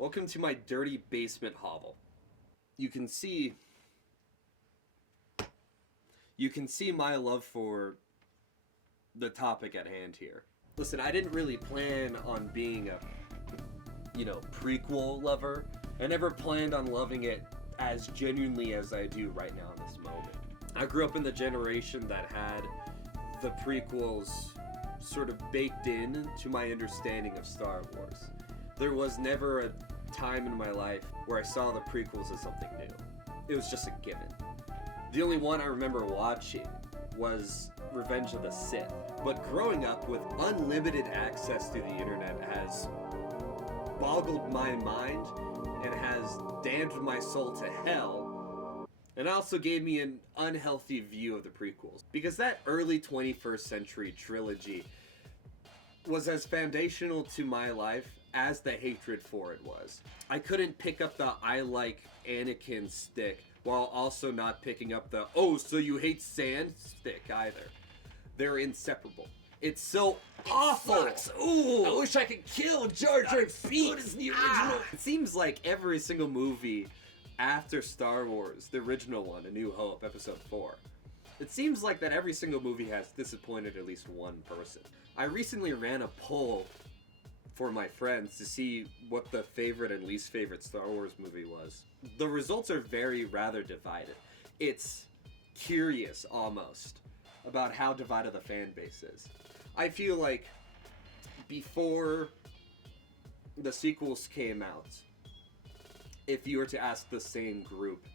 Welcome to my dirty basement hovel. You can see my love for the topic at hand here. Listen, I didn't really plan on being a, prequel lover. I never planned on loving it as genuinely as I do right now in this moment. I grew up in the generation that had the prequels sort of baked in to my understanding of Star Wars. There was never a time in my life where I saw the prequels as something new. It was just a given. The only one I remember watching was Revenge of the Sith. But growing up with unlimited access to the internet has boggled my mind and has damned my soul to hell, and also gave me an unhealthy view of the prequels. Because that early 21st century trilogy was as foundational to my life as the hatred for it was. I couldn't pick up the I like Anakin stick while also not picking up the oh so you hate sand stick either. They're inseparable. It's so awful. Sucks. Ooh, I wish I could kill Jar Jar Binks as the original. It seems like every single movie after Star Wars, the original one, A New Hope, Episode 4, it seems like that every single movie has disappointed at least one person. I recently ran a poll for my friends to see what the favorite and least favorite Star Wars movie was. The results are rather divided. It's curious, almost, about how divided the fan base is. I feel like before the sequels came out, if you were to ask the same group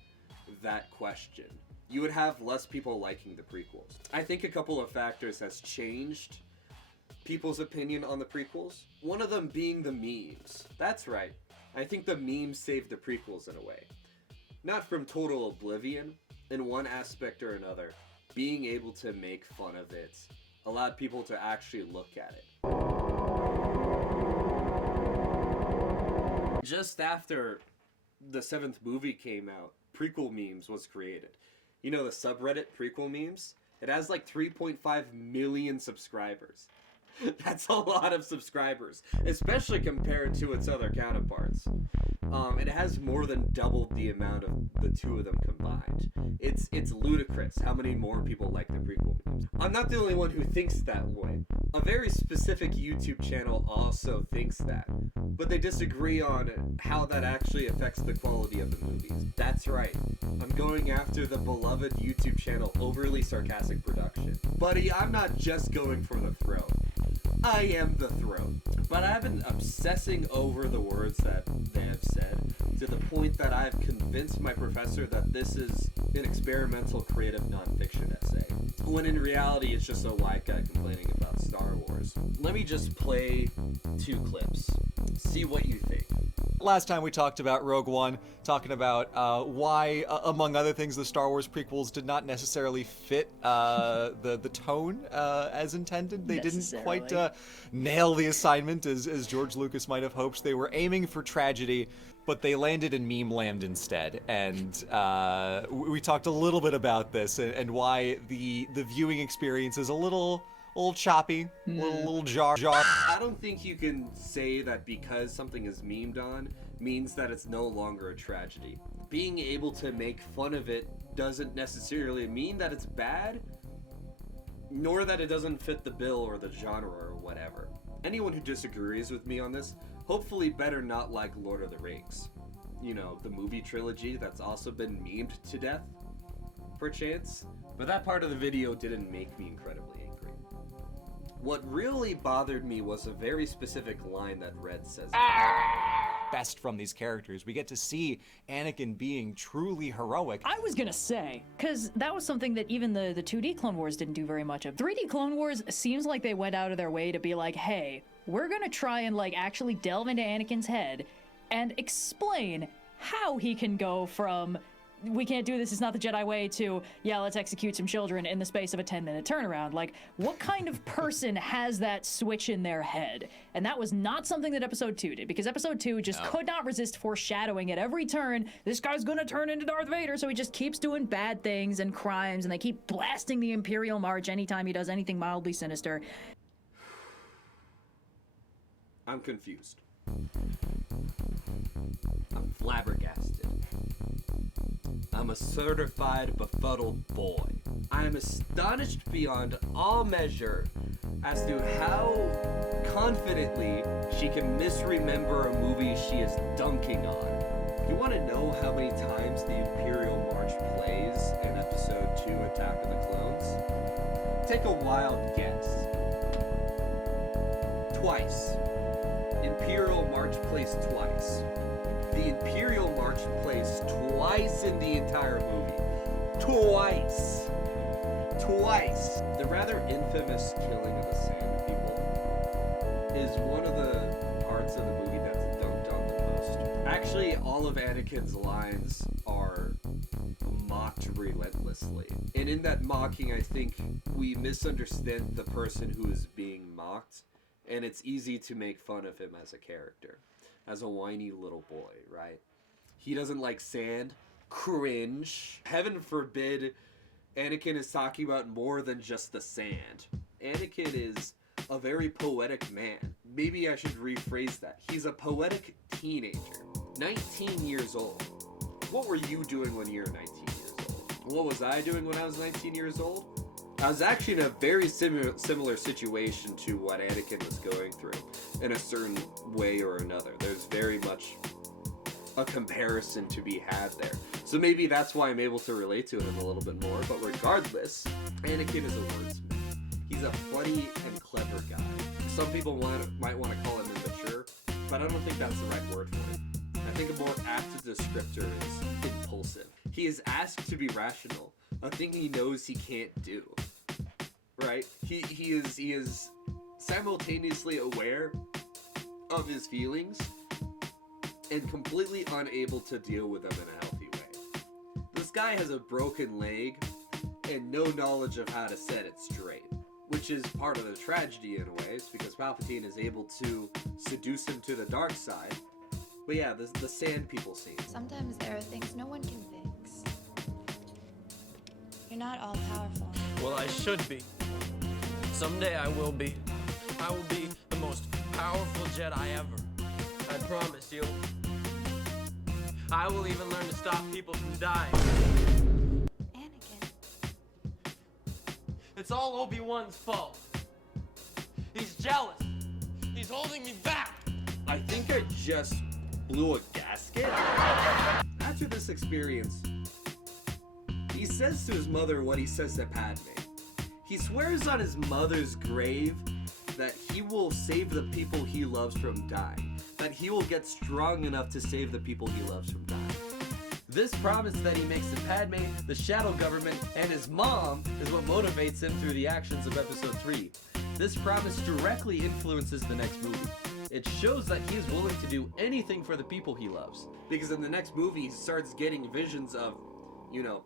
that question, you would have less people liking the prequels. I think a couple of factors has changed people's opinion on the prequels. One of them being the memes. That's right. I think the memes saved the prequels in a way. Not from total oblivion, in one aspect or another. Being able to make fun of it allowed people to actually look at it. Just after the 7th movie came out, prequel memes was created. You know the subreddit prequel memes? It has like 3.5 million subscribers. That's a lot of subscribers, especially compared to its other counterparts. It has more than doubled the amount of the two of them combined. It's ludicrous how many more people like the prequel memes. I'm not the only one who thinks that way. A very specific YouTube channel also thinks that, but they disagree on how that actually affects the quality of the movies. That's right. I'm going after the beloved YouTube channel Overly Sarcastic Production. Buddy, I'm not just going for the throat. I am the throat. But I've been obsessing over the words that they have said to the point that I've convinced my professor that this is an experimental creative nonfiction essay, when in reality it's just a white guy complaining about Star Wars. Let me just play 2 clips. See what you think. Last time we talked about Rogue One, talking about why, among other things, the Star Wars prequels did not necessarily fit the tone as intended. They didn't quite nail the assignment as George Lucas might have hoped. They were aiming for tragedy, but they landed in meme land instead. And we talked a little bit about this and why the viewing experience is a little choppy, a little jar. I don't think you can say that because something is memed on means that it's no longer a tragedy. Being able to make fun of it doesn't necessarily mean that it's bad, nor that it doesn't fit the bill or the genre or whatever. Anyone who disagrees with me on this, hopefully better not like Lord of the Rings. You know, the movie trilogy that's also been memed to death, perchance. But that part of the video didn't make me incredibly angry. What really bothered me was a very specific line that Red says. Best from these characters. We get to see Anakin being truly heroic. I was gonna say, because that was something that even the 2D Clone Wars didn't do very much of. 3D Clone Wars seems like they went out of their way to be like, hey, we're gonna try and actually delve into Anakin's head and explain how he can go from we can't do this, it's not the Jedi way, to, yeah, let's execute some children in the space of a 10-minute turnaround. Like, what kind of person has that switch in their head? And that was not something that Episode 2 did, because Episode 2 just could not resist foreshadowing at every turn, this guy's gonna turn into Darth Vader, so he just keeps doing bad things and crimes, and they keep blasting the Imperial March anytime he does anything mildly sinister. I'm confused. I'm a certified befuddled boy. I am astonished beyond all measure as to how confidently she can misremember a movie she is dunking on. You want to know how many times the Imperial March plays in episode 2 Attack of the Clones? Take a wild guess. Twice. Imperial March plays twice. The Imperial March plays twice in the entire movie. Twice. The rather infamous killing of the Sand People is one of the parts of the movie that's dunked on the most. Actually, all of Anakin's lines are mocked relentlessly. And in that mocking, I think we misunderstand the person who is being mocked, and it's easy to make fun of him as a character. As a whiny little boy, right? He doesn't like sand. Cringe. Heaven forbid Anakin is talking about more than just the sand. Anakin is a very poetic man. Maybe I should rephrase that. He's a poetic teenager. 19 years old. What were you doing when you were 19 years old? What was I doing when I was 19 years old? I was actually in a very similar situation to what Anakin was going through in a certain way or another. There's very much a comparison to be had there. So maybe that's why I'm able to relate to him a little bit more. But regardless, Anakin is a wordsmith. He's a funny and clever guy. Some people might want to call him immature, but I don't think that's the right word for it. I think a more apt descriptor is impulsive. He is asked to be rational, a thing he knows he can't do. Right? He is simultaneously aware of his feelings and completely unable to deal with them in a healthy way. This guy has a broken leg and no knowledge of how to set it straight, which is part of the tragedy in a way. It's because Palpatine is able to seduce him to the dark side. But yeah, the Sand People scene. Sometimes there are things no one can fix. You're not all powerful. Well, I should be. Someday I will be. I will be the most powerful Jedi ever. I promise you. I will even learn to stop people from dying. Anakin. It's all Obi-Wan's fault. He's jealous. He's holding me back. I think I just blew a gasket. After this experience, he says to his mother what he says to Padme. He swears on his mother's grave that he will save the people he loves from dying. That he will get strong enough to save the people he loves from dying. This promise that he makes to Padme, the Shadow Government, and his mom is what motivates him through the actions of Episode 3. This promise directly influences the next movie. It shows that he is willing to do anything for the people he loves. Because in the next movie, he starts getting visions of,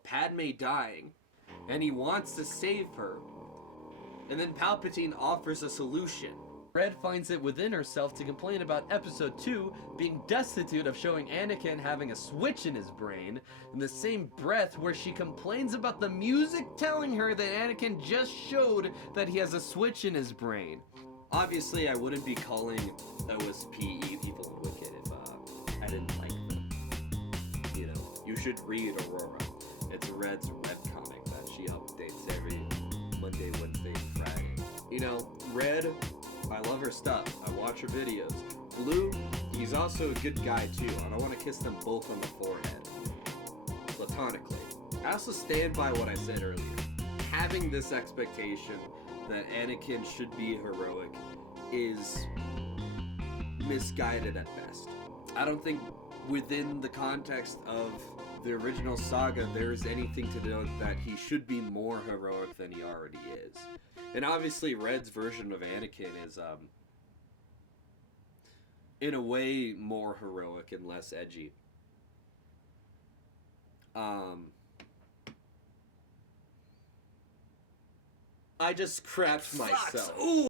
Padme dying, and he wants to save her. And then Palpatine offers a solution. Red finds it within herself to complain about Episode 2 being destitute of showing Anakin having a switch in his brain, in the same breath where she complains about the music telling her that Anakin just showed that he has a switch in his brain. Obviously, I wouldn't be calling OSP evil and wicked if I didn't like them. You should read Aurora. It's Red's webcomic that she updates every Monday, Wednesday, and Friday. Red, I love her stuff. I watch her videos. Blue, he's also a good guy too, and I want to kiss them both on the forehead. Platonically. I also stand by what I said earlier. Having this expectation that Anakin should be heroic is misguided at best. I don't think within the context of the original saga there's anything to denote that he should be more heroic than he already is. And obviously Red's version of Anakin is in a way more heroic and less edgy. I just crapped myself. Ooh.